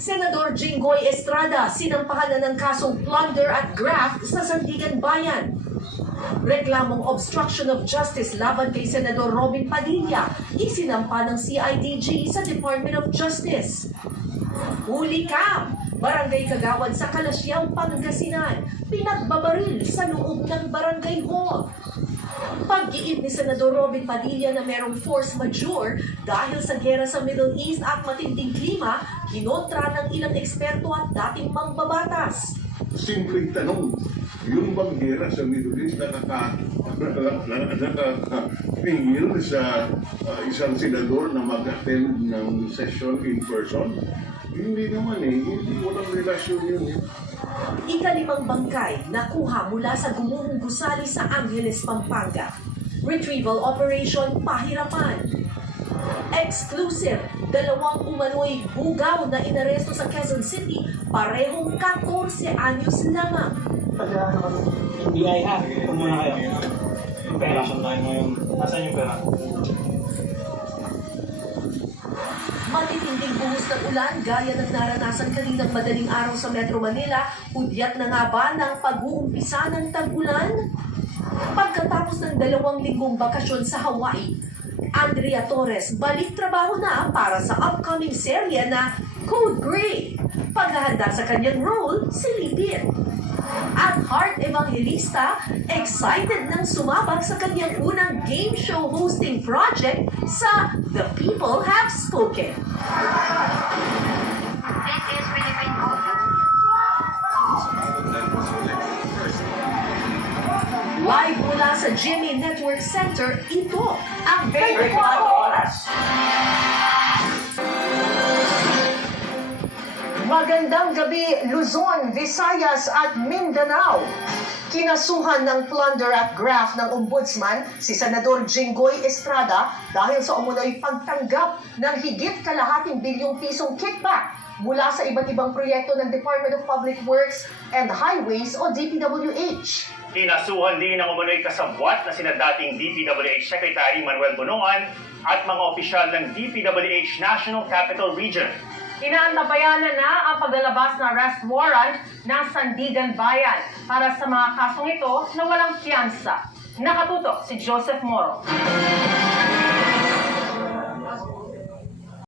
Senador Jinggoy Estrada sinampahan na ng kasong plunder at graft sa Sandigan Bayan. Reklamong obstruction of justice laban kay Senador Robin Padilla isinampa ng CIDG sa Department of Justice. Huli ka! Barangay Kagawad sa Kalasyaw, Pangasinan, pinagbabaril sa loob ng barangay hall. Pag-iit ni Senador Robin Padilla na merong force majeure dahil sa gera sa Middle East at matinding klima, kinontra ng ilang eksperto at dating mangbabatas. Simpleng tanong, yung bang gera sa Middle East nakakapingil sa isang senador na mag-attend ng session in person? Hindi naman hindi walang relasyon yun Ikalimang bangkay nakuha mula sa gumuhong gusali sa Angeles, Pampanga. Retrieval Operation Pahirapan. Exclusive, 2 umano'y bugaw na inaresto sa Quezon City, parehong 14 anyos lamang. BI ha, kumuna kayo. Pera tayo ngayon. Nasaan yung pera? Matitinding buhos ng ulan gaya ng naranasan kaninang madaling araw sa Metro Manila, hudyat na nga ba ng pag-uumpisa ng tag-ulan? Pagkatapos ng 2 linggong bakasyon sa Hawaii, Andrea Torres balik trabaho na para sa upcoming serye na Code Gray. Paghahanda sa kanyang role, silipin. At Heart Evangelista, excited nang sumabak sa kanyang unang game show hosting project sa The People Have Spoken. This is Philippine Culture. Live mula sa GMA Network Center, ito ang 24 Oras. Magandang gabi, Luzon, Visayas at Mindanao. Kinasuhan ng plunder at graft ng ombudsman si Senador Jinggoy Estrada dahil sa umunoy pagtanggap ng higit kalahating bilyong pisong kickback mula sa iba't ibang proyekto ng Department of Public Works and Highways o DPWH. Kinasuhan din ng umunoy kasabwat na sina dating DPWH Secretary Manuel Bonoan at mga opisyal ng DPWH National Capital Region. Inaantabayanan na ang paglalabas ng arrest warrant ng Sandigan Bayan para sa mga kasong ito na walang piyansa. Nakatutok si Joseph Moro.